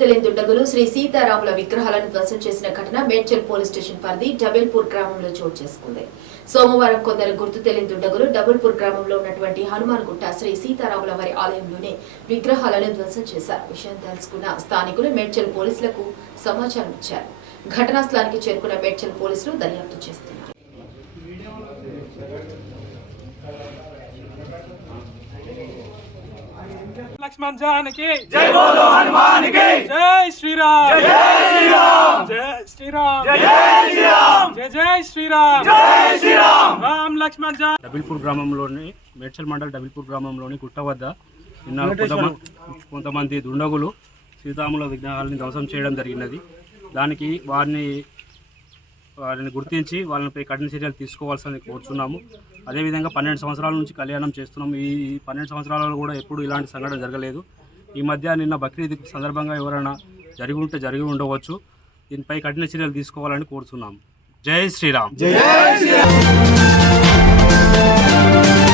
తెలియని దుండగులు శ్రీ సీతారాముల విగ్రహాలను ధ్వంసం చేసిన ఘటన మేడ్చల్ పోలీస్ స్టేషన్ పరిధి డబుల్పూర్ గ్రామంలో చోటు చేసుకుంది. సోమవారం కొందరు గుర్తు తెలియని దుండగులు డబుల్పూర్ గ్రామంలో ఉన్నటువంటి హనుమాన్ గుట్ట శ్రీ సీతారాముల వారి ఆలయంలోనే విగ్రహాలను ధ్వంసం చేశారు. విషయం తెలుసుకున్న స్థానికులు మేడ్చల్ పోలీసులకు సమాచారం ఇచ్చారు. ఘటనా స్థలానికి చేరుకున్న మేడ్చల్ పోలీసులు దర్యాప్తు చేస్తున్నారు. लक्ष्मण जानकी जय बोलो हनुमान की जय श्री राम जय श्री राम जय श्री राम जय श्री राम जय श्री राम जय श्री राम राम लक्ष्मण जान డబుల్పూర్ గ్రామంలోని మేడ్చల్ మండల్ డబుల్పూర్ గ్రామంలోని గుట్ట వద్ద కొంతమంది దుండగులు సీతారాముల విగ్రహాలను ధ్వంసం చేయడం జరిగినది. దానికి వారిని గుర్తించి వాళ్ళపై కఠిన చర్యలు తీసుకోవాల్సింది కోరుచున్నాము. అదేవిధంగా 12 సంవత్సరాల నుంచి కళ్యాణం చేస్తున్నాము. ఈ 12 సంవత్సరాలలో కూడా ఎప్పుడు ఇలాంటి సంఘటన జరగలేదు. ఈ మధ్య నిన్న బక్రీద్ సందర్భంగా ఎవరైనా జరిగి ఉండవచ్చు. దీనిపై కఠిన చర్యలు తీసుకోవాలని కోరుచున్నాము. జై శ్రీరామ్.